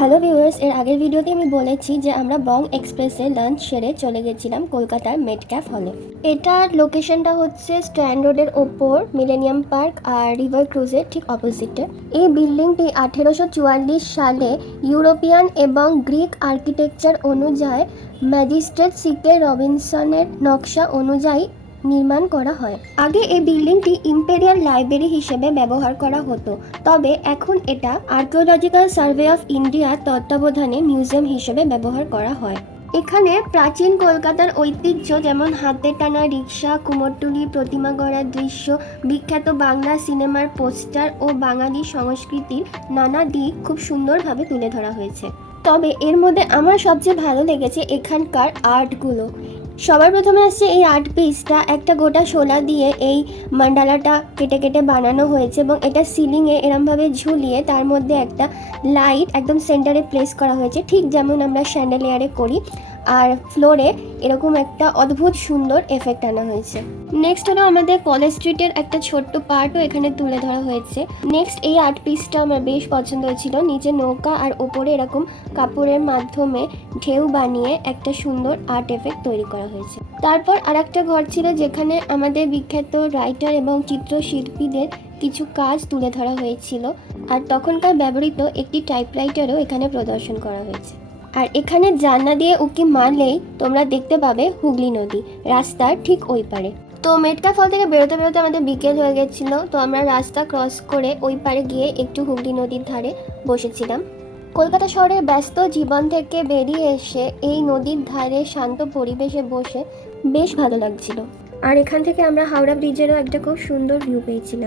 Hello viewers, এর আগের ভিডিওতে আমি বলেছি যে আমরা বং এক্সপ্রেসে লাঞ্চ সেরে চলে গেছিলাম কলকাতার মেটক্যাফ হলে। এটার লোকেশনটা হচ্ছে স্ট্যান্ড রোডের ওপর মিলেনিয়াম পার্ক আর রিভার ক্রুজের ঠিক অপোজিটে। এই বিল্ডিংটি 1844 সালে ইউরোপিয়ান এবং গ্রিক আর্কিটেকচার অনুযায়ী ম্যাজিস্ট্রেট সিকে রবিনসনের নকশা অনুযায়ী নির্মাণ করা হয়। আগে এই বিল্ডিংটি ইম্পেরিয়াল লাইব্রেরি হিসেবে ব্যবহার করা হতো, তবে এখন এটা আর্কিওলজিক্যাল সার্ভে অফ ইন্ডিয়ার তত্ত্বাবধানে মিউজিয়াম হিসেবে ব্যবহার করা হয়। এখানে প্রাচীন কলকাতার ঐতিহ্য যেমন হাতে টানা রিক্সা, কুমোরটুলি, প্রতিমা গড়ার দৃশ্য, বিখ্যাত বাংলা সিনেমার পোস্টার ও বাঙালি সংস্কৃতির নানা দিক খুব সুন্দরভাবে তুলে ধরা হয়েছে। তবে এর মধ্যে আমার সবচেয়ে ভালো লেগেছে এখানকার আর্টগুলো। সবার প্রথমে আসছে এই আর্ট পিসটা, একটা গোটা শোলা দিয়ে এই মান্ডালাটা কেটে কেটে বানানো হয়েছে এবং এটা সিলিংয়ে এরমভাবে ঝুলিয়ে তার মধ্যে একটা লাইট একদম সেন্টারে প্লেস করা হয়েছে, ঠিক যেমন আমরা শ্যান্ডেলিয়ারে করি। আর ফ্লোরে এরকম একটা অদ্ভুত সুন্দর এফেক্ট আনা হয়েছে। নেক্সট হলো আমাদের কলেজ স্ট্রিটের একটা ছোট্ট পার্টও এখানে তুলে ধরা হয়েছে। নেক্সট এই আর্ট পিসটা আমার বেশ পছন্দ হয়েছিল। নিচে নৌকা আর ওপরে এরকম কাপড়ের মাধ্যমে ঢেউ বানিয়ে একটা সুন্দর আর্ট এফেক্ট তৈরি করা হয়েছে। তারপর আর একটা ঘর ছিল যেখানে আমাদের বিখ্যাত রাইটার এবং চিত্রশিল্পীদের কিছু কাজ তুলে ধরা হয়েছিল, আর তখনকার ব্যবহৃত একটি টাইপরাইটারও এখানে প্রদর্শন করা হয়েছে। আর এখানে জানলা দিয়ে উঁকি মারলেই তোমরা দেখতে পাবে হুগলি নদী রাস্তার ঠিক ওই পারে। তো মেটকা ফল থেকে বেরোতে বেরোতে আমাদের বিকেল হয়ে গেছিলো, তো আমরা রাস্তা ক্রস করে ওই পারে গিয়ে একটু হুগলি নদীর ধারে বসেছিলাম। কলকাতা শহরের ব্যস্ত জীবন থেকে বেরিয়ে এসে এই নদীর ধারে শান্ত পরিবেশে বসে বেশ ভালো লাগছিল। আর এখান থেকে আমরা হাওড়া ব্রিজেরও একটা খুব সুন্দর ভিউ পেয়েছিলাম।